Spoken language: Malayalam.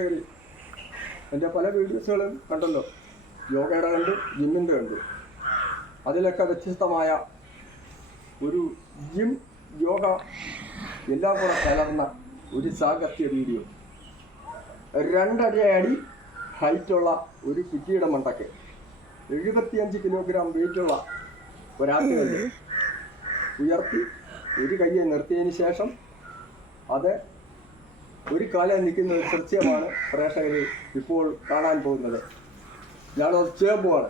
എൻ്റെ പല വീഡിയോസുകളും കണ്ടല്ലോ. യോഗയുടെ കണ്ട്, ജിമ്മിൻ്റെ കണ്ട്. അതിലൊക്കെ വ്യത്യസ്തമായ ഒരു ജിം യോഗ എല്ലാം കൂടെ കലർന്ന ഒരു സാങ്കത്യ വീഡിയോ. 2 അടി ഹൈറ്റുള്ള ഒരു കുട്ടിയുടെ മണ്ടയ്ക്ക് 75 കിലോഗ്രാം വെയിറ്റുള്ള ഒരാൾക്ക് ഉയർത്തി ഒരു കയ്യെ നിർത്തിയതിന് ശേഷം അത് ഒരു കാലം നിൽക്കുന്ന ഒരു ദൃശ്യമാണ് പ്രേക്ഷകർ ഇപ്പോൾ കാണാൻ പോകുന്നത്. ഞാനത് ചെയ്യാൻ പോവാണ്.